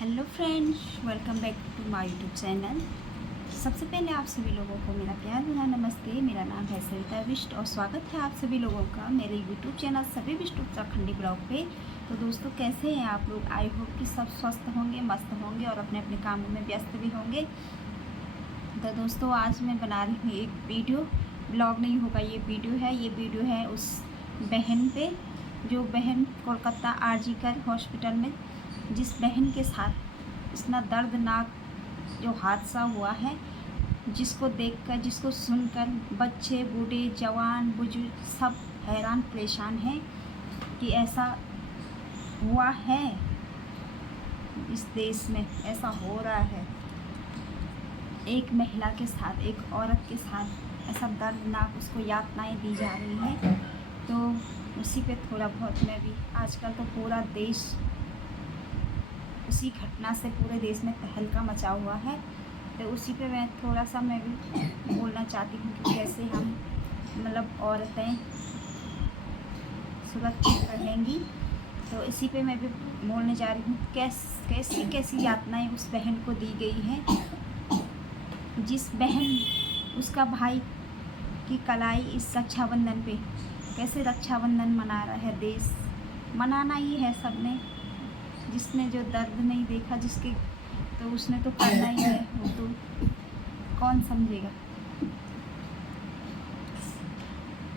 Hello friends, welcome back to my YouTube channel. सबसे पहले आप सभी लोगों को मेरा प्यार भरा नमस्ते। मेरा नाम है सविता बिष्ट और स्वागत है आप सभी लोगों का मेरे यूट्यूब चैनल सभी बिष्ट उत्तराखंडी ब्लॉग पे। तो दोस्तों, कैसे हैं आप लोग? आई होप कि सब स्वस्थ होंगे, मस्त होंगे और अपने अपने कामों में व्यस्त भी होंगे। तो दोस्तों, आज मैं बना रही हूँ एक वीडियो। ब्लॉग नहीं होगा, ये वीडियो है उस बहन पे, जो बहन कोलकाता आरजीकर हॉस्पिटल में जिस बहन के साथ इतना दर्दनाक जो हादसा हुआ है, जिसको देखकर, जिसको सुनकर बच्चे, बूढ़े, जवान, बुजुर्ग सब हैरान परेशान हैं कि ऐसा हुआ है, इस देश में ऐसा हो रहा है। एक महिला के साथ, एक औरत के साथ ऐसा दर्दनाक उसको यातनाएं दी जा रही हैं। तो उसी पे थोड़ा बहुत मैं भी, आजकल तो पूरा देश उसी घटना से पूरे देश में तहलका मचा हुआ है, तो उसी पे मैं थोड़ा सा मैं भी बोलना चाहती हूँ कि कैसे हम मतलब औरतें सुरक्षित रहेंगी। तो इसी पे मैं भी बोलने जा रही हूँ कैसी कैसी यातनाएं उस बहन को दी गई हैं, जिस बहन उसका भाई की कलाई इस रक्षाबंधन पे, कैसे रक्षाबंधन मना रहा है देश। मनाना ही है सबने, जिसने जो दर्द नहीं देखा जिसके, तो उसने तो करना ही है, वो तो कौन समझेगा।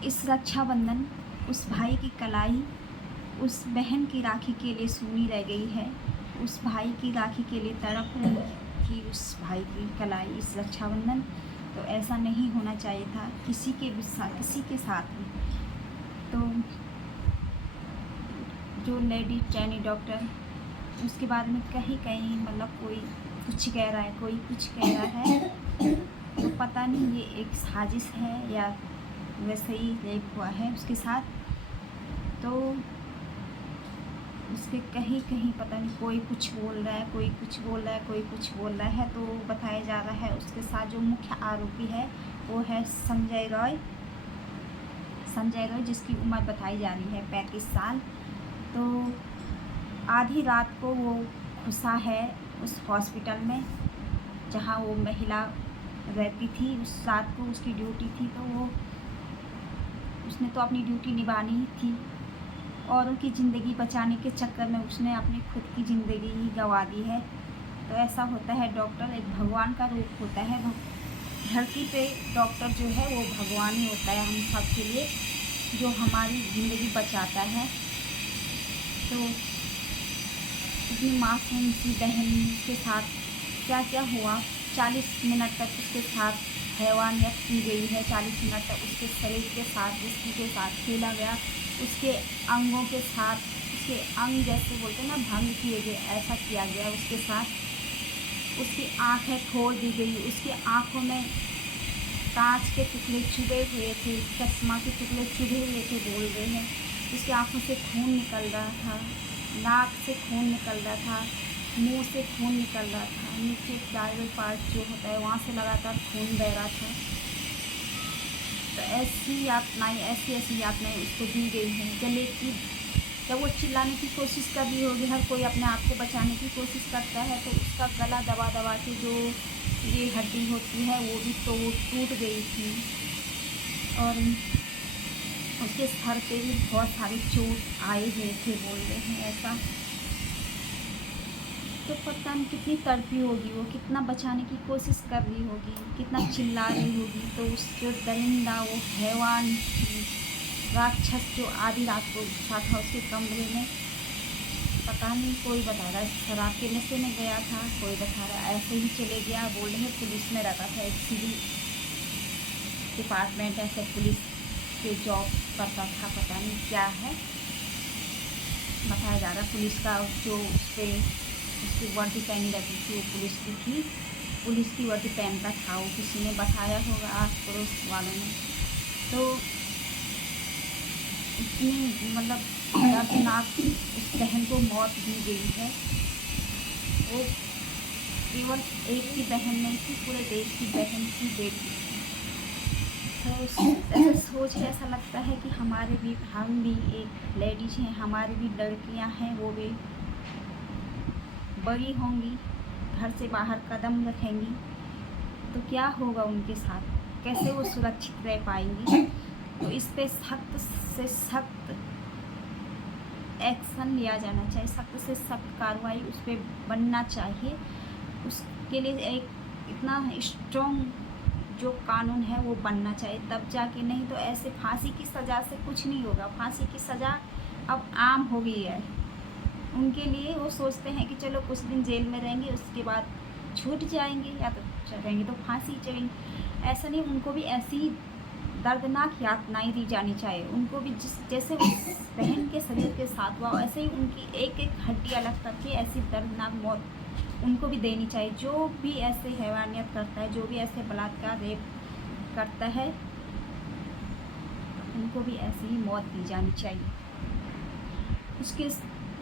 इस रक्षाबंधन उस भाई की कलाई उस बहन की राखी के लिए सूनी रह गई है, उस भाई की राखी के लिए तड़प रही थी उस भाई की कलाई इस रक्षाबंधन। तो ऐसा नहीं होना चाहिए था किसी के साथ भी। तो जो लेडी ट्रेनी डॉक्टर, उसके बारे में कहीं कहीं मतलब कोई कुछ कह रहा है, कोई कुछ कह रहा है, तो पता नहीं ये एक साजिश है या वैसे ही रेप हुआ है उसके साथ। तो उसके कहीं कहीं पता नहीं, कोई कुछ बोल रहा है, कोई कुछ बोल रहा है, कोई कुछ बोल रहा है। तो बताया जा रहा है उसके साथ जो मुख्य आरोपी है वो है संजय रॉय, जिसकी उम्र बताई जा रही है 35 साल। तो आधी रात को वो घुसा है उस हॉस्पिटल में जहाँ वो महिला रहती थी। उस रात को उसकी ड्यूटी थी, तो वो उसने तो अपनी ड्यूटी निभानी ही थी। औरों की ज़िंदगी बचाने के चक्कर में उसने अपनी खुद की ज़िंदगी ही गंवा दी है। तो ऐसा होता है, डॉक्टर एक भगवान का रूप होता है। धरती पे डॉक्टर जो है वो भगवान ही होता है हम सब के लिए, जो हमारी ज़िंदगी बचाता है। तो इतनी मासूम सी बहन के साथ क्या क्या हुआ, 40 मिनट तक उसके साथ हैवानियत की गई है। 40 मिनट तक उसके शरीर के साथ, जिस्म के साथ खेला गया, उसके अंगों के साथ, उसके अंग जैसे बोलते हैं ना भंग किए गए, ऐसा किया गया उसके साथ। उसकी आँखें फोड़ दी गई, उसकी आँखों में कांच के टुकड़े चुभे हुए थे, चश्मा के टुकड़े चुभे हुए थे बोल रहे हैं। उसकी आँखों से खून निकल रहा था, नाक से खून निकल रहा था, मुंह से खून निकल रहा था, नीचे प्राइवेट पार्ट जो होता है वहाँ से लगातार खून बह रहा था। तो ऐसी यातनाएं उसको दी गई हैं। गले की, जब वो चिल्लाने की कोशिश कर रही होगी, हर कोई अपने आप को बचाने की कोशिश करता है, तो उसका गला दबा दबा के जो ये हड्डी होती है वो भी तो टूट गई थी। और उसके सर पे भी बहुत सारे चोट आए हुए थे बोल रहे हैं ऐसा। तो पता नहीं कितनी तड़पी होगी वो, कितना बचाने की कोशिश कर रही होगी, कितना चिल्ला रही होगी। तो उस जो दरिंदा, वो हैवान राक्षस जो आधी रात को घुसा था उसके कमरे में, पता नहीं, कोई बता रहा है शराब के नशे में गया था, कोई बता रहा है ऐसे ही चले गया। बोल रहे हैं पुलिस में रहता था, एक सिविल डिपार्टमेंट ऐसे पुलिस के जॉब करता था, पता नहीं क्या है। बताया जा रहा है पुलिस का जो उस पर उसकी वर्दी पहनी रहती थी वो पुलिस की थी, पुलिस की वर्दी पहनता था वो, किसी ने बताया होगा आस पड़ोस वालों ने। तो इतनी मतलब दर्दनाक उस बहन को मौत दी गई है। वो केवल एक की बहन नहीं थी, पूरे देश की बहन की बेटी थी। तो ऐसा सोच के ऐसा लगता है कि हम भी एक लेडीज हैं, हमारी भी लड़कियां हैं, वो भी बड़ी होंगी, घर से बाहर कदम रखेंगी, तो क्या होगा उनके साथ, कैसे वो सुरक्षित रह पाएंगी। तो इस पे सख्त से सख्त एक्शन लिया जाना चाहिए, सख्त से सख्त कार्रवाई उस पर बनना चाहिए। उसके लिए एक इतना स्ट्रॉन्ग जो कानून है वो बनना चाहिए, तब जाके, नहीं तो ऐसे फांसी की सज़ा से कुछ नहीं होगा। फांसी की सज़ा अब आम हो गई है उनके लिए। वो सोचते हैं कि चलो कुछ दिन जेल में रहेंगे, उसके बाद छूट जाएंगे या तो रहेंगे तो फांसी चढ़ेंगे। ऐसा नहीं, उनको भी ऐसी ही दर्दनाक यातनाएं दी जानी चाहिए। उनको भी जैसे उस बहन के शरीर के साथ हुआ, ऐसे ही उनकी एक एक हड्डी अलग करके ऐसी दर्दनाक मौत उनको भी देनी चाहिए। जो भी ऐसे हैवानियत करता है, जो भी ऐसे बलात्कार रेप करता है, उनको भी ऐसी ही मौत दी जानी चाहिए। उसके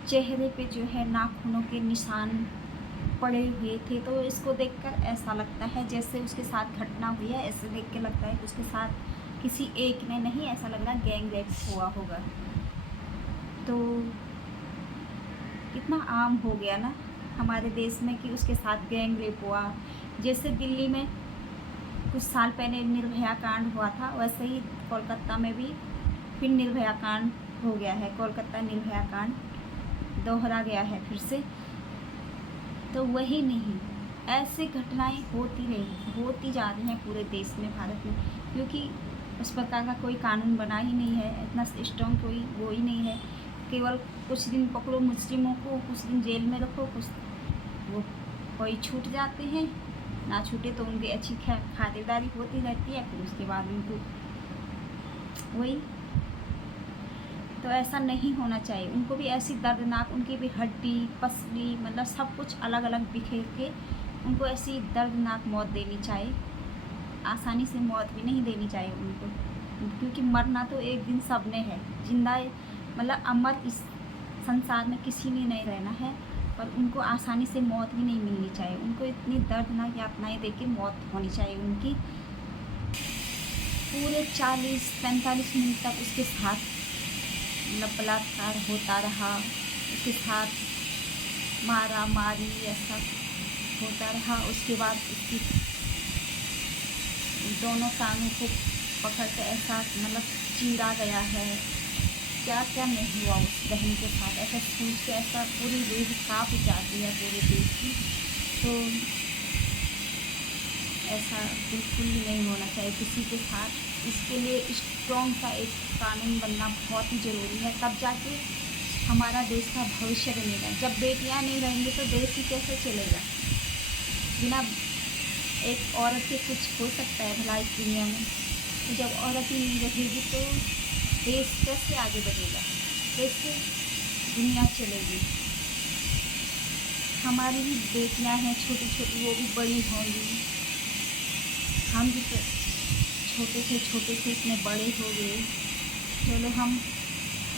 चेहरे पे जो है नाखूनों के निशान पड़े हुए थे, तो इसको देखकर ऐसा लगता है जैसे उसके साथ घटना हुई है। ऐसे देख के लगता है कि उसके साथ किसी एक ने नहीं, ऐसा लग रहा है गैंग रेप हुआ होगा। तो कितना आम हो गया ना हमारे देश में कि उसके साथ गैंग रेप हुआ। जैसे दिल्ली में कुछ साल पहले निर्भया कांड हुआ था, वैसे ही कोलकाता में भी फिर निर्भया कांड हो गया है। कोलकाता निर्भया कांड दोहरा गया है फिर से। तो वही नहीं, ऐसी घटनाएं होती जा रही हैं पूरे देश में, भारत में, क्योंकि उस प्रकार का कोई कानून बना ही नहीं है, इतना स्ट्रॉन्ग कोई वो ही नहीं है। केवल कुछ दिन पकड़ो मुस्लिमों को, कुछ दिन जेल में रखो, कुछ वो कोई छूट जाते हैं, ना छूटे तो उनकी अच्छी खातिरदारी होती रहती है, फिर उसके बाद उनको वही। तो ऐसा नहीं होना चाहिए। उनको भी ऐसी दर्दनाक, उनकी भी हड्डी पसली मतलब सब कुछ अलग अलग बिखेर के उनको ऐसी दर्दनाक मौत देनी चाहिए। आसानी से मौत भी नहीं देनी चाहिए उनको, क्योंकि मरना तो एक दिन सब ने है। जिंदा मतलब अमर इस संसार में किसी ने नहीं रहना है, पर उनको आसानी से मौत भी नहीं मिलनी चाहिए। उनको इतनी दर्दनाक यातनाएं देके मौत होनी चाहिए उनकी। पूरे 40-45 मिनट तक उसके साथ मतलब बलात्कार होता रहा, उसके साथ मारा मारी ऐसा होता रहा। उसके बाद उसकी दोनों टांगों को पकड़ के ऐसा मतलब चीरा गया है। क्या क्या नहीं हुआ उस बहन के साथ, ऐसा सोच के ऐसा पूरी रूह काँप जाती है पूरे देश की। तो ऐसा बिल्कुल भी नहीं होना चाहिए किसी के साथ। इसके लिए स्ट्रॉन्ग का एक कानून बनना बहुत ही ज़रूरी है, तब जाके हमारा देश का भविष्य बनेगा। जब बेटियां नहीं रहेंगी तो देश ही कैसे चलेगा। बिना एक औरत के कुछ हो सकता है भला इस दुनिया में? तो जब औरत ही नहीं रहेगी तो देश कैसे आगे बढ़ेगा, कैसे दुनिया चलेगी। हमारी भी बेटियां हैं छोटी छोटी, वो भी बड़ी होंगी। हम भी तो छोटे से इतने बड़े हो गए। चलो हम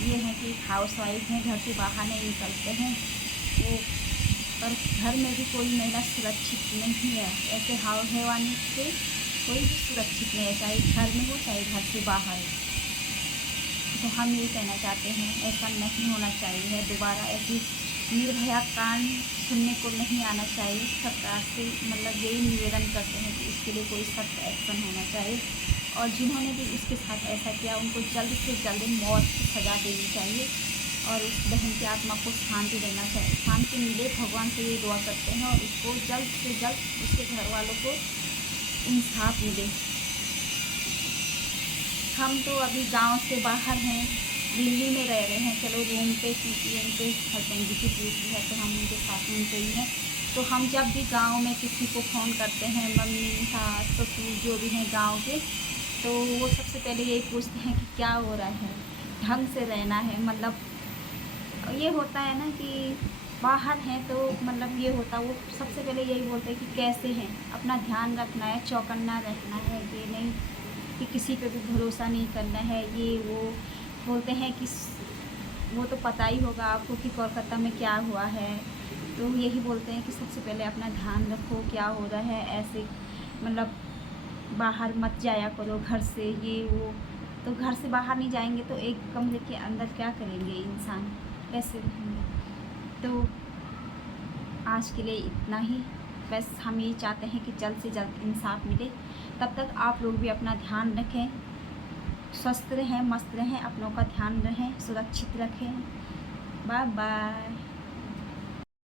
ये हैं कि हाउस वाइफ हैं, घर से बाहर नहीं निकलते हैं वो, पर घर में भी कोई महिला सुरक्षित नहीं है। ऐसे हैवानी से कोई भी सुरक्षित नहीं है, चाहे घर में हो चाहे घर से बाहर हो। तो हम यही कहना चाहते हैं ऐसा नहीं होना चाहिए। दोबारा ऐसी निर्भया कांड सुनने को नहीं आना चाहिए। सरकार से मतलब यही निवेदन करते हैं कि इसके लिए कोई सख्त एक्शन होना चाहिए, और जिन्होंने भी उसके साथ ऐसा किया उनको जल्द से जल्द मौत की सज़ा देनी चाहिए, और उस बहन की आत्मा को शांति देना चाहिए। शांति मिले, भगवान से ये दुआ करते हैं, और उसको जल्द से जल्द उसके घर वालों को इंसाफ मिले। हम तो अभी गांव से बाहर हैं, दिल्ली में रह रहे हैं। चलो रूम पे पीटीएम पे हस्बैंड जी की ड्यूटी है तो हम उनके साथ में ही हैं। तो हम जब भी गांव में किसी को फ़ोन करते हैं, मम्मी सास ससुर जो भी हैं गांव के, तो वो सबसे पहले यही पूछते हैं कि क्या हो रहा है, ढंग से रहना है। मतलब ये होता है ना कि बाहर हैं तो मतलब ये होता, वो सबसे पहले यही बोलते हैं कि कैसे हैं, अपना ध्यान रखना है, चौकन्ना रहना है। ये नहीं कि किसी पे भी भरोसा नहीं करना है। ये वो बोलते हैं कि वो तो पता ही होगा आपको कि कोलकाता में क्या हुआ है। तो यही बोलते हैं कि सबसे पहले अपना ध्यान रखो, क्या हो रहा है, ऐसे मतलब बाहर मत जाया करो घर से, ये वो। तो घर से बाहर नहीं जाएंगे तो एक कमरे के अंदर क्या करेंगे इंसान, कैसे रहेंगे। तो आज के लिए इतना ही। बस हम ये चाहते हैं कि जल्द से जल्द इंसाफ मिले। तब तक आप लोग भी अपना ध्यान रखें, स्वस्थ रहें, मस्त रहें, अपनों का ध्यान रहें, सुरक्षित रखें। Bye bye.